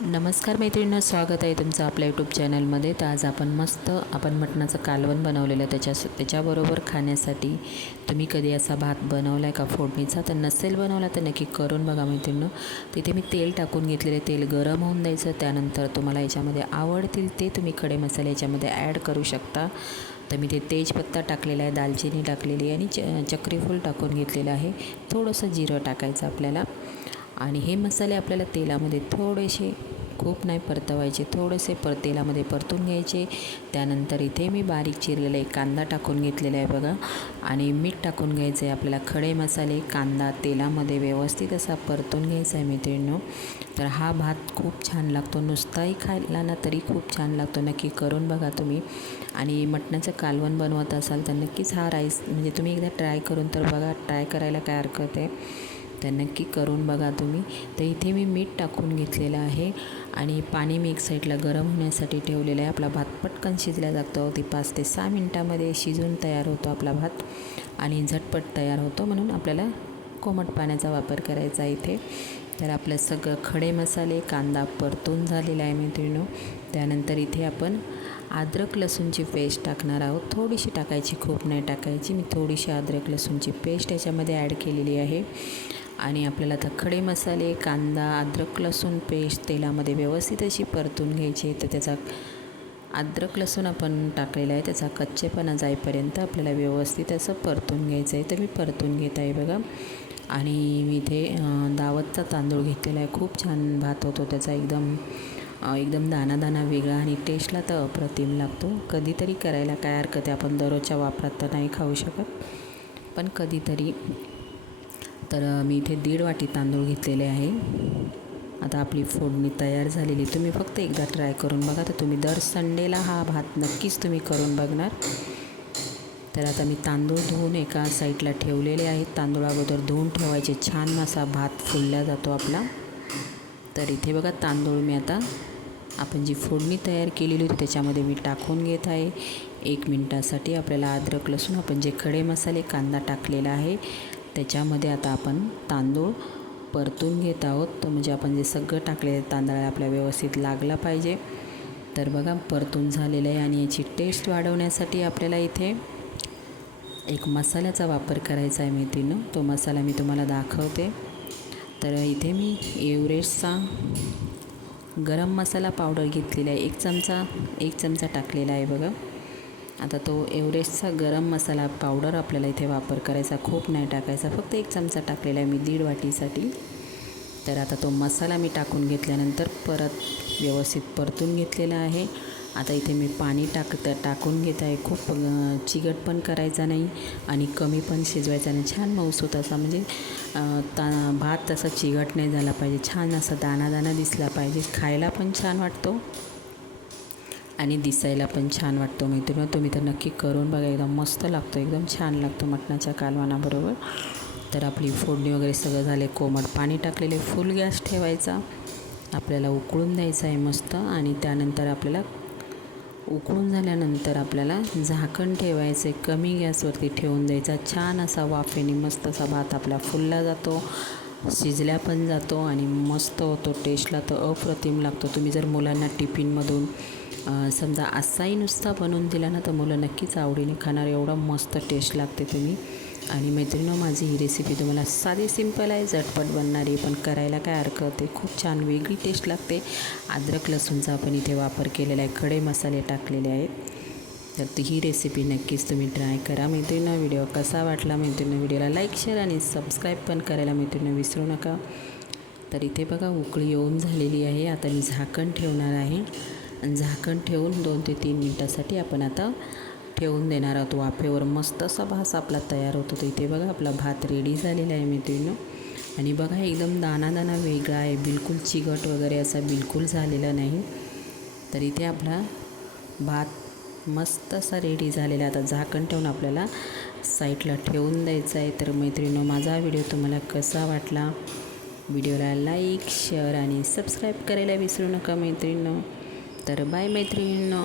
नमस्कार मैत्रिणींना स्वागत आहे तुमचं आपल्या यूट्यूब चॅनलमध्ये तर आज आपण मस्त आपण मटणाचं कालवण बनवलेलं त्याच्या त्याच्याबरोबर खाण्यासाठी तुम्ही कधी असा भात बनवला आहे का फोडणीचा? तर नसेल बनवला तर नक्की करून बघा मैत्रिणीनं. तिथे मी तेल टाकून घेतलेले तेल गरम होऊन द्यायचं. त्यानंतर तुम्हाला याच्यामध्ये आवडतील ते तुम्ही खडे मसाले याच्यामध्ये ॲड करू शकता. तर मी ते तेजपत्ता टाकलेला आहे दालचिनी टाकलेली आहे आणि च चक्रीफूल टाकून घेतलेलं आहे. थोडंसं जिरं टाकायचं आपल्याला. आणि हे मसाले आपल्याला तेलामध्ये थोडेसे खूप नाही परतवायचे थोडेसे पर तेलामध्ये परतून घ्यायचे. त्यानंतर इथे मी बारीक चिरलेला एक कांदा टाकून घेतलेला आहे बघा. आणि मीठ टाकून घ्यायचं आहे आपल्याला खडे मसाले कांदा तेलामध्ये व्यवस्थित असा परतून घ्यायचा आहे मित्रांनो. तर हा भात खूप छान लागतो नुसताही खायला ना तरी खूप छान लागतो. नक्की करून बघा तुम्ही. आणि मटणाचं कालवण बनवत असाल तर नक्कीच हा राईस म्हणजे तुम्ही एकदा ट्राय करून तर बघा ट्राय करायला काय हरकत आहे. तर नक्की करून बघा तुम्ही. तर इथे मी मीठ टाकून घेतलेलं आहे. आणि पाणी मी एक साईडला गरम होण्यासाठी ठेवलेलं आहे. आपला भात पटकन शिजला जातो. अगदी पाच ते सहा मिनटामध्ये शिजून तयार होतो आपला भात. आणि झटपट तयार होतो म्हणून आपल्याला कोमट पाण्याचा वापर करायचा इथे. तर आपलं सगळं खडे मसाले कांदा परतून झालेला आहे मैत्रिणीनो. त्यानंतर इथे आपण अद्रक लसूणची पेस्ट टाकणार आहोत. थोडीशी टाकायची खूप नाही टाकायची. मी थोडीशी अद्रक लसूणची पेस्ट याच्यामध्ये ॲड केलेली आहे. आणि आपल्याला आता खडे मसाले कांदा अद्रक लसूण पेस्ट तेलामध्ये व्यवस्थित अशी परतून घ्यायची. तर त्याचा अद्रक लसूण आपण टाकलेला आहे. त्याचा कच्चेपणा जाईपर्यंत आपल्याला व्यवस्थित असं परतून घ्यायचं आहे. तर मी परतून घेत आहे बघा. आणि मी इथे दावतचा तांदूळ घेतलेला आहे. खूप छान भात होतो त्याचा. एकदम एकदम दाना दाना वेगळा आणि टेस्टला तर अप्रतिम लागतो. कधीतरी करायला काय हरकत आहे? आपण दररोजच्या वापरात तर नाही खाऊ शकत. पण कधीतरी तर मी इथे दीड वाटी तांदूळ घेतलेले आहे. आता आपली फोडणी तयार झालेली तुम्ही फक्त एकदा ट्राय करून बघा. तर तुम्ही दर संडेला हा भात नक्कीच तुम्ही करून बघणार. तर आता मी तांदूळ धुवून एका साईडला ठेवलेले आहेत तांदूळ अगोदर धुवून ठेवायचे. छान असा भात फुलला जातो आपला. तर इथे बघा तांदूळ मी आता आपण जी फोडणी तयार केलेली होती त्याच्यामध्ये मी टाकून घेत आहे. एक मिनटासाठी आपल्याला अद्रक लसूण आपण जे खडे मसाले कांदा टाकलेला आहे त्याच्यामध्ये आता आपण तांदूळ परतून घेत आहोत. तर म्हणजे आपण जे सगळं टाकले तांदळाला आपल्या व्यवस्थित लागला पाहिजे. तर बघा परतून झालेलं आहे आणि याची टेस्ट वाढवण्यासाठी आपल्याला इथे एक मसाल्याचा वापर करायचा आहे मेथीनं. तो मसाला मी तुम्हाला दाखवते. तर इथे मी एव्हरेस्टचा गरम मसाला पावडर घेतलेला आहे. एक चमचा एक चमचा टाकलेला आहे बघा. आता तो एव्हरेस्टचा गरम मसाला पावडर आपल्याला इथे वापर करायचा खूप नाही टाकायचा फक्त एक चमचा टाकलेला आहे मी दीड वाटीसाठी. तर आता तो मसाला मी टाकून घेतल्यानंतर परत व्यवस्थित परतून घेतलेला आहे. आता इथे मी पाणी टाक टाकून घेत आहे. खूप चिकट पण करायचा नाही आणि कमी पण शिजवायचा नाही. छान मऊसूत असा म्हणजे ता भात तसा चिगट नाही झाला पाहिजे. छान असा दाना दाना दिसला पाहिजे. खायला पण छान वाटतो. आणि दिसायला पण छान वाटतो मैत्रिणी तुम्ही तर नक्की करून बघा एकदम मस्त लागतो एकदम छान लागतो मटणाच्या कालवानाबरोबर. तर आपली फोडणी वगैरे सगळं झाले कोमट पाणी टाकलेले फुल गॅस ठेवायचा. आपल्याला उकळून द्यायचं आहे मस्त आणि त्यानंतर आपल्याला उकळून झाल्यानंतर आपल्याला झाकण ठेवायचं आहे. कमी गॅसवरती ठेवून द्यायचा. छान असा वाफेने मस्त असा भात आपला फुलला जातो शिजल्या पण जातो आणि मस्त होतो. टेस्टला तर अप्रतिम लागतो. तुम्ही जर मुलांना टिफिनमधून समजा असाही नुसता बनवून दिला ना तर मुलं नक्कीच आवडीने खाणार. एवढा मस्त टेस्ट लागते तुम्ही. आणि मैत्रिणी माझी ही रेसिपी तुम्हाला साधी सिंपल आहे. झटपट बनणारी पण करायला काय हरकत आहे? खूप छान वेगळी टेस्ट लागते. अद्रक लसूणचा आपण इथे वापर केलेला आहे. खडे मसाले टाकलेले आहेत. तर ही रेसिपी नक्कीच तुम्ही ट्राय करा. मैत्रिणी व्हिडिओ कसा वाटला? मैत्रिणी व्हिडिओला लाईक शेअर आणि सबस्क्राईब पण करायला मैत्रिणीनं विसरू नका. तर इथे बघा उकळी येऊन झालेली आहे. आता मी झाकण ठेवणार आहे. झाकण ठेवून दोन ते तीन मिनटासाठी आपण आता ठेवून देणार आहोत वाफेवर. मस्त असा भास आपला तयार होतो तर इथे बघा आपला भात रेडी झालेला आहे मैत्रिणी आणि बघा एकदम दाना दाना वेगळा आहे. बिलकुल चिकट वगैरे असा बिलकुल झालेला नाही. तर इथे आपला भात मस्त असा रेडी झालेला आहे. आता झाकण ठेवून आपल्याला साईडला ठेवून द्यायचं आहे. तर मैत्रिणी माझा व्हिडिओ तुम्हाला कसा वाटला? व्हिडिओला लाईक शेअर आणि सबस्क्राईब करायला विसरू नका मैत्रिणी तर बाय मैत्रिणींनो.